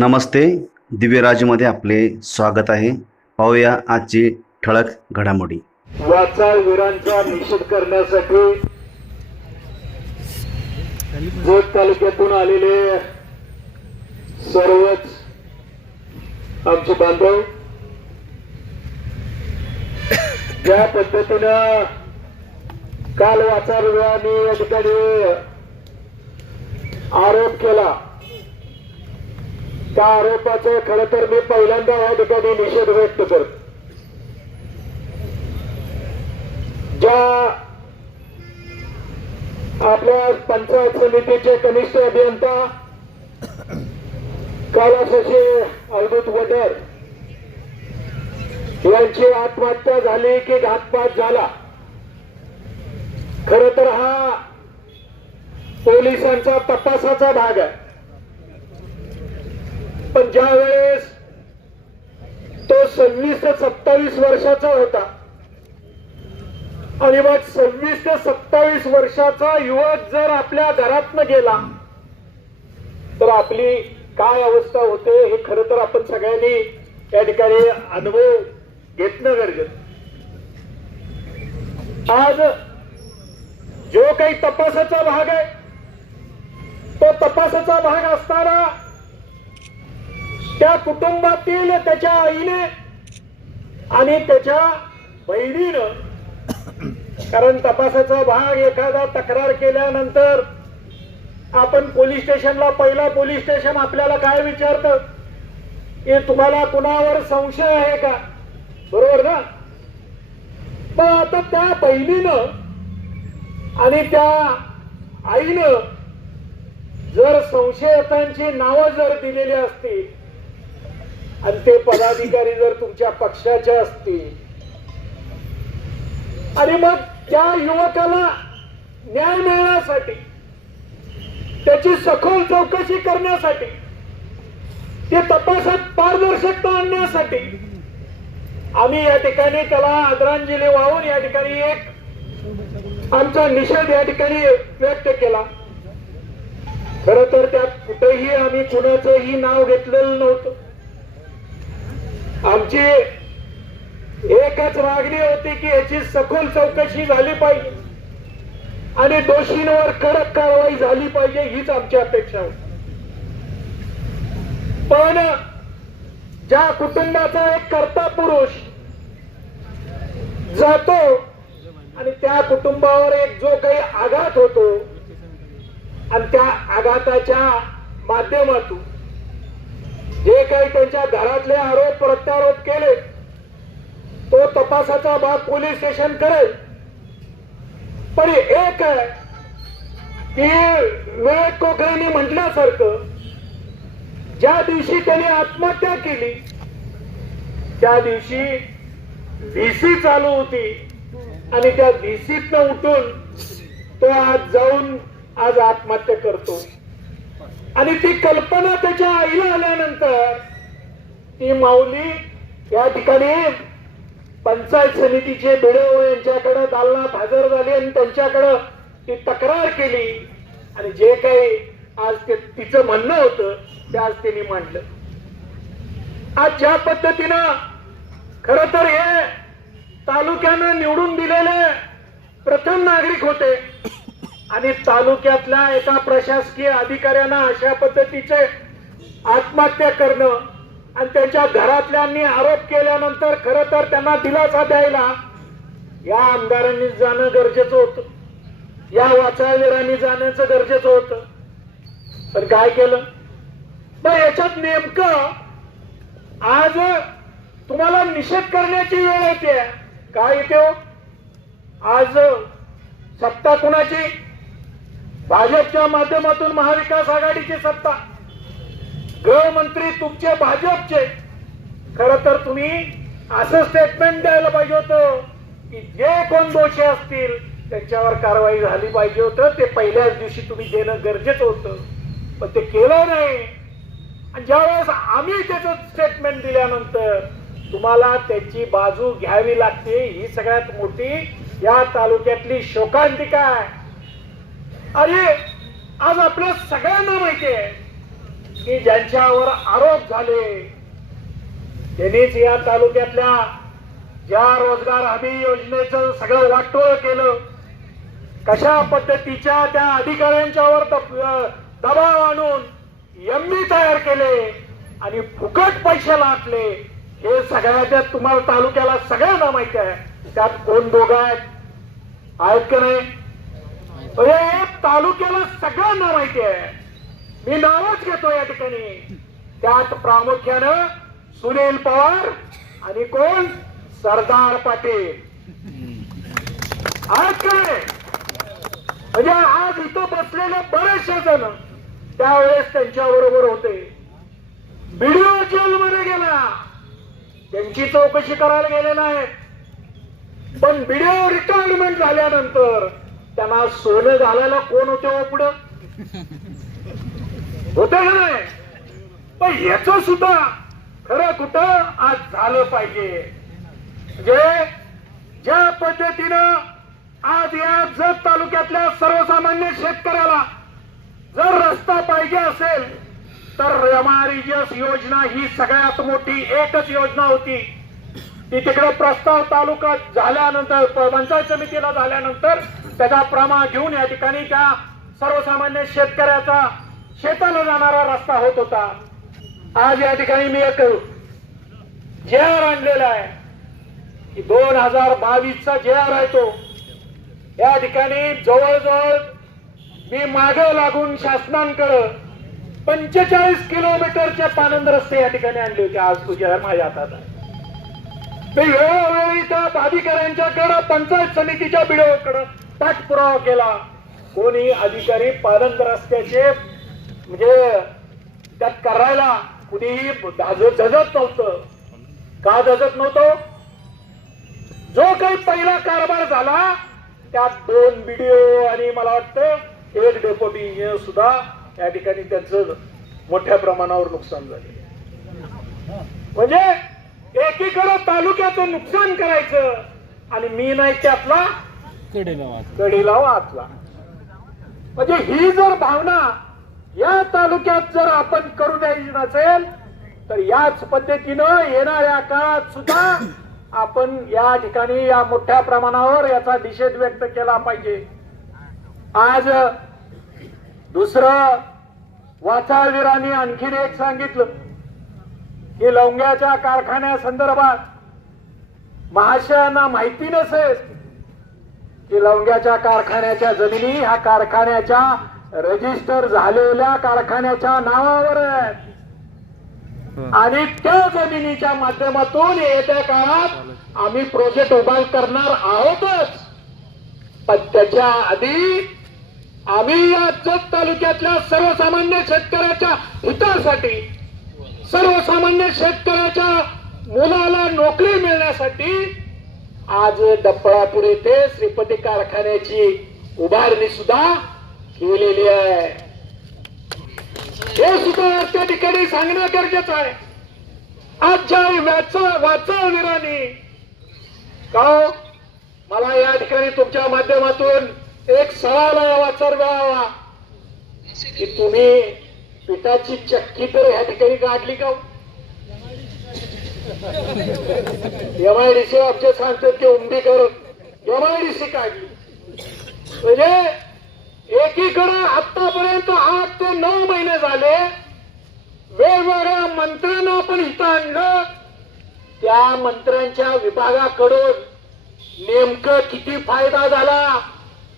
नमस्ते. दिव्यराजमध्ये आपले स्वागत आहे. पाहूया आजची ठळक घडामोडी. वाचाळ वीरांचा निषेध करण्यासाठी. जोत तालुक्यातून आलेले सर्वच आमचे बांधव ज्या पद्धतीनं काल वाचाळ वीरांनी या ठिकाणी आरोप केला. त्या आरोपाचा खरं तर मी पहिल्यांदा या ठिकाणी निषेध व्यक्त करतो. ज्या आपल्या पंचायत समितीचे कनिष्ठ अभियंता कैलासाचे अवधूत वडर यांची आत्महत्या झाली की घातपात झाला. खर तर हा पोलिसांचा तपासाचा भाग आहे. पण ज्या वेळेस तो सव्वीस ते सत्तावीस वर्षाचा होता आणि मग सव्वीस ते सत्तावीस वर्षाचा युवक जर आपल्या घरातनं गेला तर आपली काय अवस्था होते हे खरं तर आपण सगळ्यांनी या ठिकाणी अनुभव घेतणं गरजेचं आज जो काही तपासाचा भाग आहे तो तपासाचा भाग असताना त्या कुटुंबातील त्याच्या आईने आणि त्याच्या बहिणीनं कारण तपासाचा भाग एखादा तक्रार केल्यानंतर आपण पोलीस स्टेशनला पहिला पोलीस स्टेशन आपल्याला काय विचारतं? की तुम्हाला कुणावर संशय आहे का? बरोबर ना? मग आता त्या बहिणीनं आणि त्या आईनं जर संशयितांची नावं जर दिलेली असतील आणि ते पदाधिकारी जर तुमच्या पक्षाचे असतील. आणि मग त्या युवकाला न्याय मिळण्यासाठी त्याची सखोल चौकशी करण्यासाठी ते तपासात पारदर्शकता आणण्यासाठी आम्ही या ठिकाणी त्याला आदरांजली वाहून या ठिकाणी एक आमचा निषेध या ठिकाणी व्यक्त केला. खर तर त्यात कुठेही आम्ही कुणाचंही नाव घेतलेलं नव्हतं. आमची एकच मागणी होती की याची सखोल चौकशी झाली पाहिजे. आणि दोषींवर कडक कारवाई झाली पाहिजे हीच आमची अपेक्षा होती पण ज्या कुटुंबाचा एक कर्ता पुरुष जातो आणि त्या कुटुंबावर एक जो काही आघात होतो आणि त्या आघाताच्या माध्यमातून जे काही त्यांच्या घरातले आरोप प्रत्यारोप केले तो तपासाचा भाग पोलीस स्टेशन करेल. पण एक आहे की विवेक कोकरेंनी म्हटल्यासारखं ज्या दिवशी त्याने आत्महत्या केली त्या दिवशी व्हीसी चालू होती. आणि त्या व्हीसीतनं उठून तो आज जाऊन आज आत्महत्या करतो. आणि ती कल्पना त्याच्या आईला आल्यानंतर ती माऊली या ठिकाणी पंचायत समितीचे बिडो यांच्याकडे दालनात हजर झाली आणि त्यांच्याकडं ती तक्रार केली. आणि जे काही आज ते तिचं म्हणणं होतं ते आज तिने मांडलं. आज ज्या पद्धतीनं खर तर हे तालुक्यानं निवडून दिलेले प्रथम नागरिक होते. आणि तालुक्यातल्या एका प्रशासकीय अधिकाऱ्यांना अशा पद्धतीचे आत्महत्या करणं आणि त्यांच्या घरातल्यांनी आरोप केल्यानंतर खर तर त्यांना दिलासा द्यायला या आमदारांनी जाणं गरजेचं होतं. या वाचावीरांनी जाण्याचं गरजेचं होतं. पण काय केलं? तर याच्यात नेमकं आज तुम्हाला निषेध करण्याची वेळ येते. काय येते हो? आज सत्ता कुणाची? भाजपच्या माध्यमातून महाविकास आघाडीची सत्ता. गृहमंत्री तुमचे भाजपचे. खर तर तुम्ही असं स्टेटमेंट द्यायला पाहिजे होतं की जे कोण दोषी असतील त्यांच्यावर कारवाई झाली पाहिजे होतं. ते पहिल्याच दिवशी तुम्ही देणं गरजेचं होतं. पण ते केलं नाही. आणि ज्यावेळेस आम्ही त्याचं स्टेटमेंट दिल्यानंतर तुम्हाला त्याची बाजू घ्यावी लागते. ही सगळ्यात मोठी या तालुक्यातली शोकांतिका आहे. अरे आज आपल्या सगळ्यांना माहिती आहे की ज्यांच्यावर आरोप झाले त्यांनीच या तालुक्यातल्या ज्या रोजगार हमी योजनेचं सगळं वाटोळ केलं कशा पद्धतीच्या त्या अधिकाऱ्यांच्यावर दबाव आणून एमबी तयार केले आणि फुकट पैसे लाटले हे सगळ्या तुम्हाला तालुक्याला सगळ्यांना माहिती आहे. त्यात कोण दोघं आहेत? आहेत का नाही? अरे तालुक्याला सगळ्यांना माहिती आहे. मी नावच घेतो या ठिकाणी. त्यात प्रामुख्यानं सुनील पवार आणि कोण? सरदार पाटील. आज काय? म्हणजे आज इथं बसलेले बरेचसे जण त्यावेळेस त्यांच्या बरोबर होते. व्हिडिओ जेलमध्ये गेला. त्यांची चौकशी करायला गेले नाही पण व्हिडिओ रिटायरमेंट झाल्यानंतर त्यांना सोनं घालायला कोण होते हो पुढं? होत नाही? पण याच सुद्धा खरं कुठं आज झालं पाहिजे. म्हणजे ज्या पद्धतीनं आज या जत तालुक्यातल्या सर्वसामान्य शेतकऱ्याला जर रस्ता पाहिजे असेल तर एमआरईजीएस योजना ही सगळ्यात मोठी एकच योजना होती. ती तिकडे प्रस्ताव तालुका झाल्यानंतर पंचायत समितीला झाल्यानंतर त्याचा प्रमाण घेऊन या ठिकाणी त्या सर्वसामान्य शेतकऱ्याचा शेताला जाणारा रस्ता होत होता. आज या ठिकाणी मी एक जे आर आणलेला आहे. की दोन हजार बावीसचा जे आर आहे तो. या ठिकाणी जवळजवळ मी मागे लागून शासनांकडे पंचेचाळीस किलोमीटरचे पानंद रस्ते या ठिकाणी आणले होते. आज तुझ्या माझ्या हातात ते वेळोवेळी त्या प्राधिकाऱ्यांच्याकडं पंचायत समितीच्या बिडोकडं पाठपुरावा केला. कोणी अधिकारी पानंद रस्त्याचे म्हणजे त्यात करायला कुणीही धाज- झजत नव्हतं. का झजत नव्हतं? जो काही पहिला कारभार झाला त्यात दोन बीडीओ आणि मला वाटतं एक डेप्युटी इंजिनियर सुद्धा या ठिकाणी त्यांचं मोठ्या प्रमाणावर नुकसान झाले. म्हणजे एकीकडं तालुक्याचं नुकसान करायचं आणि मी नाही त्यातला कडीला वाचला. म्हणजे ही जर भावना या तालुक्यात जर आपण करू द्यायची नसेल तर याच पद्धतीनं येणाऱ्या काळात सुद्धा आपण या ठिकाणी या मोठ्या प्रमाणावर याचा निषेध व्यक्त केला पाहिजे. आज दुसरं वाचाळवीरांनी आणखीन एक सांगितलं की लवंग्याच्या कारखान्यासंदर्भात महाशयांना माहिती नसेल की लवंग्याच्या कारखान्याच्या जमिनी ह्या कारखान्याच्या रजिस्टर झालेल्या कारखान्याच्या नावावर आणि त्या जमिनीच्या माध्यमातून येत्या काळात आम्ही प्रोजेक्ट उभा करणार आहोतच. पण त्याच्या आधी आम्ही या जत तालुक्यातल्या सर्वसामान्य शेतकऱ्याच्या हितासाठी सर्वसामान्य शेतकऱ्याच्या मुलाला नोकरी मिळण्यासाठी आज डपळापूर येथे श्रीपती कारखान्याची उभारणी सुद्धा केलेली आहे. हे सुद्धा त्या ठिकाणी सांगणं गरजेचं आहे. आज ज्या वाचा का हो? मला या ठिकाणी तुमच्या माध्यमातून एक सवाल वाचर की तुम्ही पिठाची चक्की तर ह्या ठिकाणी काढली का हो? एमआयडीसी आमचे सांगतात की उंबीकर एम काढली म्हणजे एकीकडे आतापर्यंत आठ ते नऊ महिने झाले. वेगवेगळ्या मंत्र्यांना आपण इथं आणलं. त्या मंत्र्यांच्या विभागाकडून नेमकं किती फायदा झाला?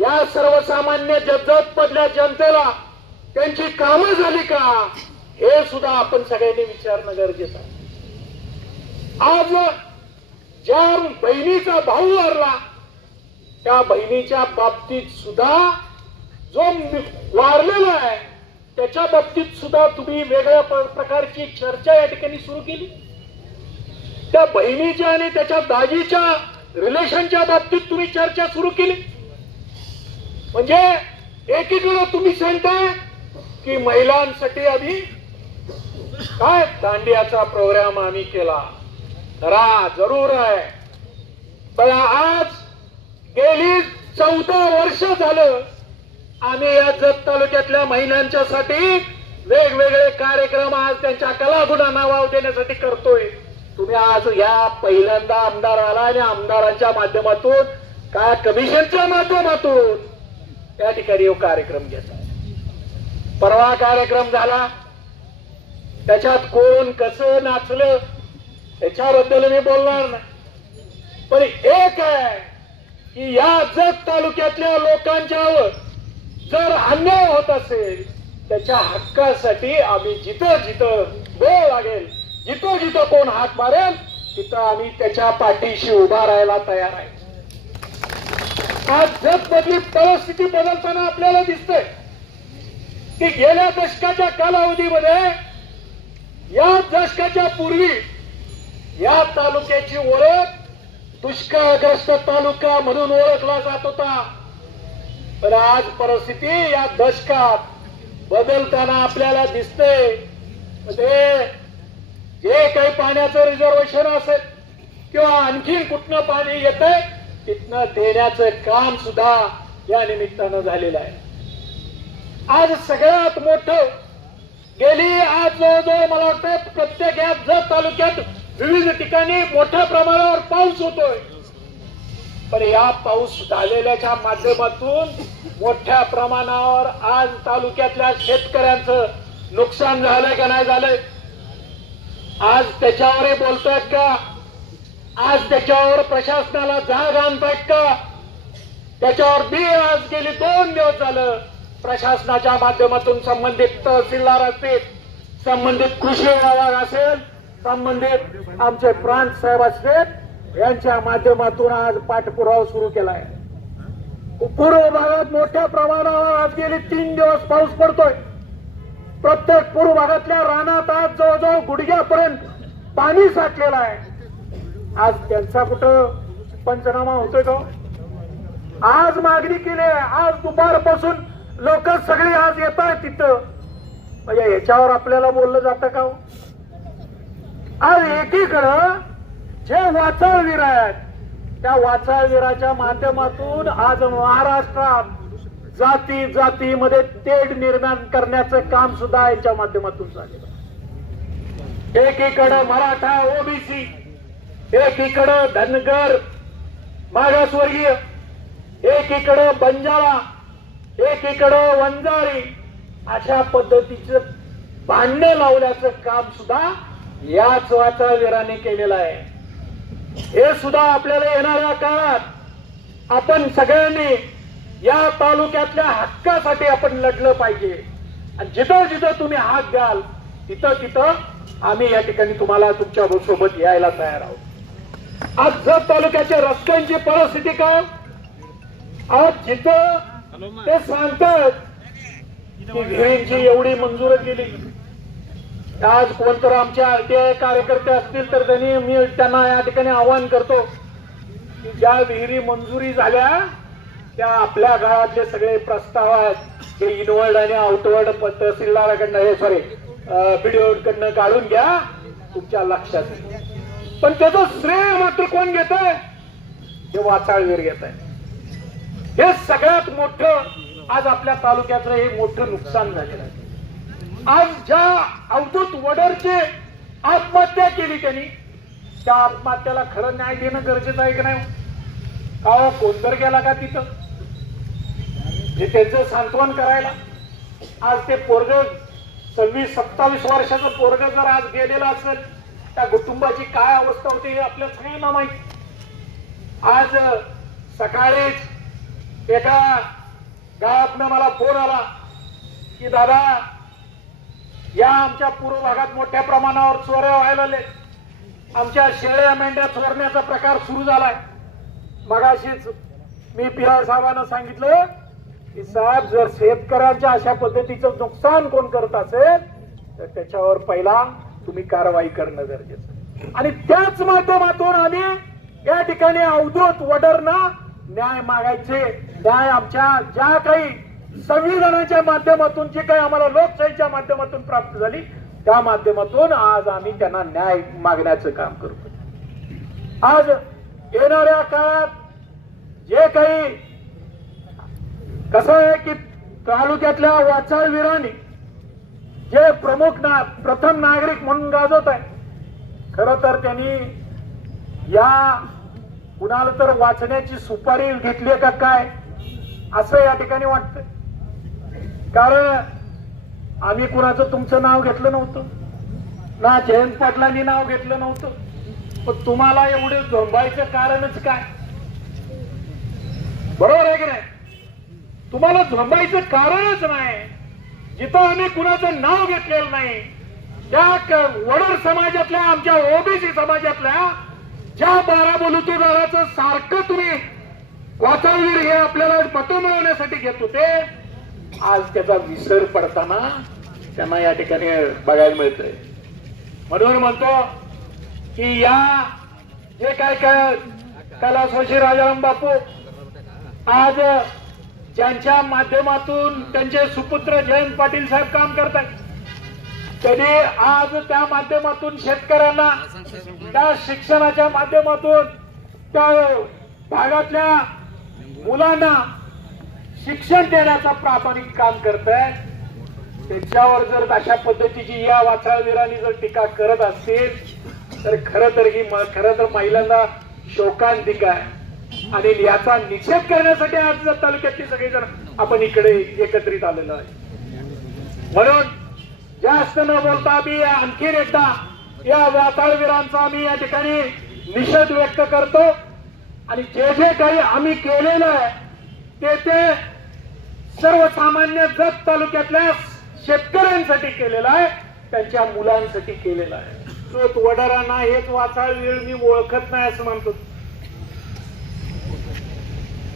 या सर्वसामान्य जगजत पडल्या जनतेला त्यांची कामं झाली का? हे सुद्धा आपण सगळ्यांनी विचारणं गरजेचं आहे. आज ज्या बहिणीचा भाऊ वारला त्या बहिणीच्या बाबतीत सुद्धा जो वारलेला आहे त्याच्या बाबतीत सुद्धा तुम्ही वेगळ्या प्रकारची चर्चा या ठिकाणी सुरू केली? त्या बहिणीच्या आणि त्याच्या दाजीच्या रिलेशनच्या बाबतीत तुम्ही चर्चा सुरू केली? म्हणजे एकीकडे तुम्ही सांगताय की महिलांसाठी आम्ही काय दांडियाचा प्रोग्राम आम्ही केला? खरा जरूर आहे. पण आज गेली चौदा वर्ष झालं आम्ही या जत तालुक्यातल्या महिलांच्यासाठी वेगवेगळे कार्यक्रम आज त्यांच्या कलागुणांना वाव देण्यासाठी करतोय. तुम्ही आज या पहिल्यांदा आमदार आला आणि आमदारांच्या माध्यमातून काय कमिशनच्या माध्यमातून त्या ठिकाणी कार्यक्रम घेतला परवा कार्यक्रम झाला. त्याच्यात कोण कसं नाचलं त्याच्याबद्दल मी बोलणार नाही. पण एक आहे की या जत तालुक्यातल्या लोकांच्यावर जर अन्याय होत असेल त्याच्या हक्कासाठी आम्ही जिथं जिथं वेळ लागेल जिथं जिथं कोण हात मारेल तिथं आम्ही त्याच्या पाठीशी उभा राहायला तयार आहे. आज जत मधली परिस्थिती बदलताना आपल्याला दिसतंय की गेल्या दशकाच्या कालावधीमध्ये या दशकाच्या पूर्वी या तालुक्याची ओळख दुष्काळग्रस्त तालुका म्हणून ओळखला जात होता. पण आज परिस्थिती या दशकात बदलताना आपल्याला दिसते. म्हणजे जे काही पाण्याचं रिझर्वेशन असेल किंवा आणखीन कुठनं पाणी येतंय तिथनं देण्याचं काम सुद्धा या निमित्तानं झालेलं आहे. आज सगळ्यात मोठं गेली आज जवळजवळ मला वाटतं प्रत्येक या जत तालुक्यात विविध ठिकाणी मोठ्या प्रमाणावर पाऊस होतोय. पण या पाऊस झालेल्याच्या माध्यमातून मोठ्या प्रमाणावर आज तालुक्यातल्या शेतकऱ्यांचं नुकसान झालंय का नाही झालंय? आज त्याच्यावरही बोलतायत का? आज त्याच्यावर प्रशासनाला जाग आणतायत का? त्याच्यावर बी आज गेली दोन दिवस झालं प्रशासनाच्या माध्यमातून संबंधित तहसीलदार असतील संबंधित कृषी विभाग असेल संबंधित आमचे प्रांत साहेब असतील यांच्या माध्यमातून आज पाठपुरावा सुरू केलाय. पूर्व भागात मोठ्या प्रमाणावर आज गेली तीन दिवस पाऊस पडतोय. प्रत्येक पूर्व भागातल्या रानात आज जवळजवळ गुडघ्यापर्यंत पाणी साठलेलं आहे. आज त्यांचा कुठं पंचनामा होतोय का आज मागणी केली आहे. आज दुपारपासून लोक सगळे आज येत आहेत तिथं. म्हणजे याच्यावर आपल्याला बोललं जातं का हो? आज एकीकडं जे वाचाळवीर आहेत त्या वाचाळवीराच्या माध्यमातून आज महाराष्ट्रात जाती जातीमध्ये तेढ निर्माण करण्याचं काम सुद्धा यांच्या माध्यमातून झालेलं एकीकडं मराठा ओबीसी एकीकडं धनगर मागासवर्गीय एकीकडं बंजारा एकीकडं वंजारी अशा पद्धतीचं भांडण लावल्याचं काम सुद्धा याच वाचावीराने केलेलं आहे. हे सुद्धा आपल्याला येणाऱ्या काळात आपण सगळ्यांनी या तालुक्यातल्या हक्कासाठी आपण लढलं पाहिजे. आणि जिथं जिथं तुम्ही हात द्याल तिथं तिथं आम्ही या ठिकाणी तुम्हाला तुमच्यासोबत यायला तयार आहोत. आज जत तालुक्याच्या रस्त्यांची परिस्थिती काय? आज जिथं ते सांगतात की विहिरींची एवढी मंजूर केली आज कोणतर आमचे आरटीआय कार्यकर्ते असतील तर त्यांनी मी त्यांना या ठिकाणी आवाहन करतो की ज्या विहिरी मंजुरी झाल्या त्या आपल्या घरातले सगळे प्रस्ताव आहेत. हे इनवर्ड आणि आउटवर्ड तहसीलदाराकडनं हे सॉरी कडनं काढून घ्या. तुमच्या लक्षात पण त्याचं श्रेय मात्र कोण घेत आहे हे वाचाळवीर घेत आहे हे सगळ्यात मोठं आज आपल्या तालुक्याचं हे मोठं नुकसान झालेलं आहे. आज ज्या अवधूत वडरचे आत्महत्या केली त्यांनी. त्या आत्महत्याला खरं न्याय देणं गरजेचं आहे की नाही? का हो, तर गेला का तिथं? जे त्यांचं सांत्वन करायला. आज ते पोरग सव्वीस सत्तावीस वर्षाचं पोरग जर आज गेलेलं असेल त्या कुटुंबाची काय अवस्था होती हे आपल्या सगळ्यांना माहिती. आज सकाळीच एका गावातनं मला फोन आला की दादा या आमच्या पूर्व भागात मोठ्या प्रमाणावर चोऱ्या व्हायला आमच्या शेळ्या मेंढ्या चोरण्याचा प्रकार सुरू झालाय. मगाशीच मी पिहाळ साहेबांना सांगितलं की साहेब जर शेतकऱ्यांच्या अशा पद्धतीचं नुकसान कोण करत असेल तर त्याच्यावर पहिला तुम्ही कारवाई करणं गरजेचं आणि त्याच माध्यमातून आम्ही या ठिकाणी अवधूत वडरना न्याय मागायचे. न्याय आमच्या ज्या काही संविधानाच्या माध्यमातून जे काही आम्हाला लोकशाहीच्या माध्यमातून प्राप्त झाली त्या माध्यमातून आज आम्ही त्यांना न्याय मागण्याचं काम करतो. आज येणाऱ्या काळात जे काही कसं आहे की तालुक्यातल्या वाचाळवीरांनी जे प्रमुख ना प्रथम नागरिक म्हणून गाजवत आहे खर तर त्यांनी या कुणाला तर वाचण्याची सुपारी घेतली का काय असं या ठिकाणी वाटतं कारण आम्ही कुणाचं तुमचं नाव घेतलं नव्हतं. ना जयंत पाटलांनी नाव घेतलं नव्हतं. पण तुम्हाला एवढे झोंबायचं कारणच काय? बरोबर आहे की नाही? तुम्हाला झोंबायचं कारणच नाही. जिथं आम्ही कुणाचं नाव घेतलेलं नाही त्या वडर समाजातल्या आमच्या ओबीसी समाजातल्या ज्या बारा बलुतेदाराचं सारखं तुम्ही वाचावीर हे आपल्याला मतं मिळवण्यासाठी घेत होते आज त्याचा विसर पडताना त्यांना या ठिकाणी बघायला मिळतंय. म्हणून म्हणतो की या जे काय काय कैलासवासी राजाराम बापू आज ज्यांच्या माध्यमातून त्यांचे सुपुत्र जयंत पाटील साहेब काम करतात त्यांनी आज त्या माध्यमातून शेतकऱ्यांना त्या शिक्षणाच्या माध्यमातून त्या भागातल्या मुलांना शिक्षण देण्याचं प्रामाणिक काम करत आहेत त्याच्यावर जर अशा पद्धतीची या वाचाळवीरांनी जर टीका करत असतील तर खरं तर ही खर तर महिलांना शोकांतिक आहे. आणि याचा निषेध करण्यासाठी आज तालुक्यातले सगळेजण आपण इकडे एकत्रित आलेलो आहे. म्हणून जास्त न बोलता मी आणखीन एकदा या वाताळवीरांचा मी या ठिकाणी निषेध व्यक्त करतो. आणि जे जे काही आम्ही केलेलं आहे ते ते सर्वसामान्य जत तालुक्यातल्या शेतकऱ्यांसाठी केलेला आहे त्यांच्या मुलांसाठी केलेला आहे. तो वडारांना हेच वाचाळ वेळ मी ओळखत नाही असं म्हणतो.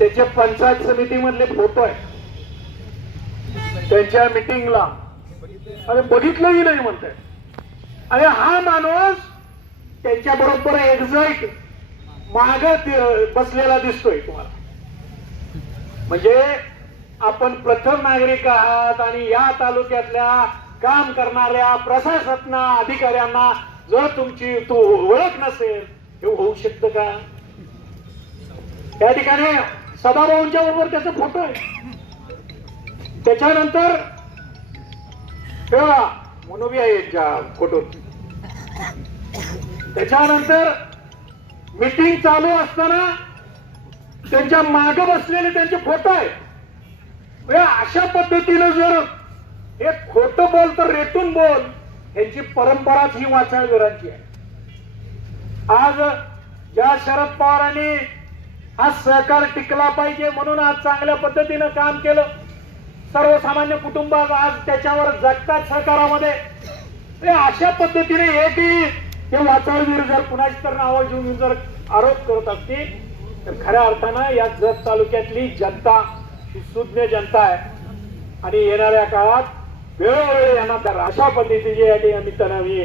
त्याचे पंचायत समितीमधले फोटो आहे. त्यांच्या मिटिंगला अरे बघितलंही नाही म्हणताय. अरे हा माणूस त्यांच्या बरोबर एक्झॅक्ट माग बसलेला दिसतोय तुम्हाला. म्हणजे आपण प्रथम नागरिक आहात आणि या तालुक्यातल्या काम करणाऱ्या प्रशासना अधिकाऱ्यांना जर तुमची तो ओळख नसेल हे होऊ शकतं का? त्या ठिकाणी सदाभाऊंच्या बरोबर त्याचा फोटो आहे. त्याच्यानंतर तेव्हा मनोबी आहे यांच्या त्याच्यानंतर मीटिंग चालू असताना त्यांच्या माग बसलेले त्यांचे फोटो आहेत. अशा पद्धतीनं जर हे खोट बोल तर रेटून बोल यांची परंपराच ही वाचाळवीरांची आहे. आज ज्या शरद पवारांनी हा सहकार टिकला पाहिजे म्हणून आज चांगल्या पद्धतीनं काम केलं सर्वसामान्य कुटुंबात आज त्याच्यावर जगतात सहकारामध्ये हे अशा पद्धतीने हे की हे वाचाळवीर जर कुणाची तर नावं घेऊन जर आरोप करत असतील तर खऱ्या अर्थानं या जत तालुक्यातली जनता ही सुज्ञ जनता आहे. आणि येणाऱ्या काळात वेळोवेळी यांना तर अशा पद्धतीची या ठिकाणी मी